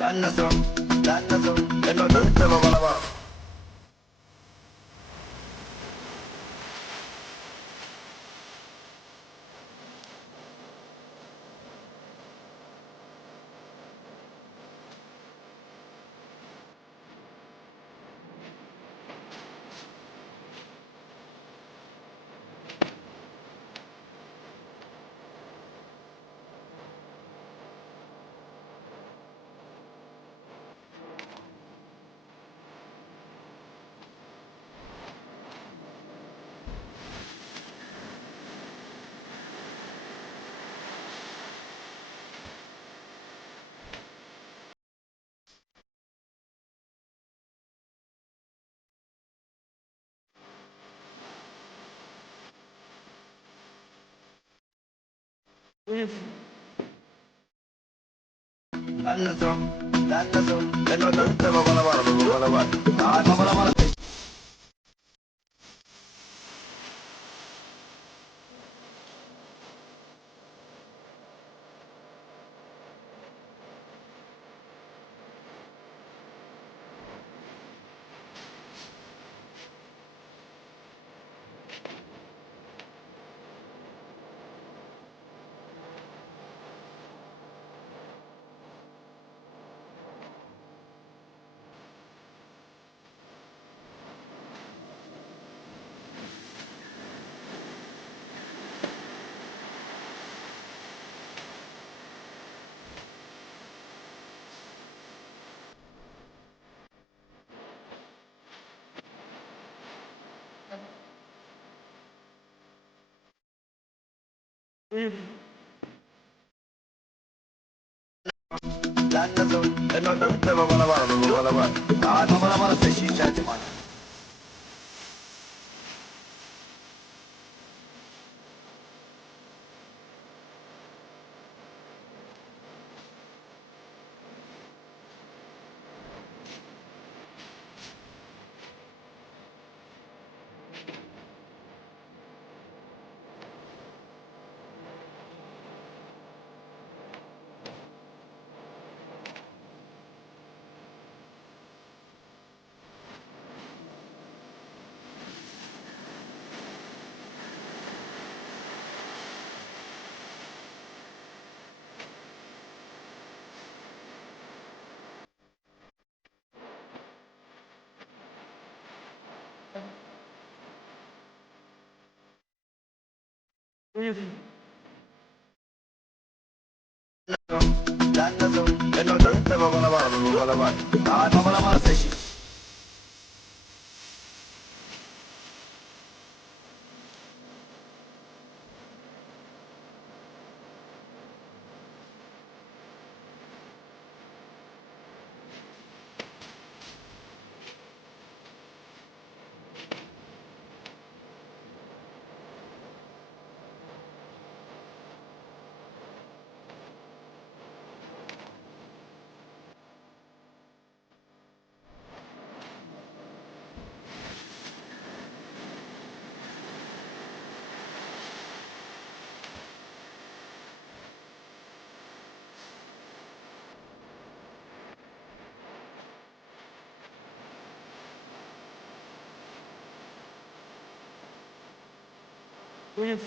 Ben nasıl? Ben nasıl? Ben o dönüp de babana bak. Ben nasıl? Ben nasıl? Ben o dönüp de babana bak. Babana bak. Ay babana bak. Ben nasıl? Ben o dönüp de babana bak. Babana bak. Ay babana bak. Seçi içerdim hani. Ben nasıl? Ben o dönüp de babana bak. Babana bak. Ay babana bak. Seçi. Buyur.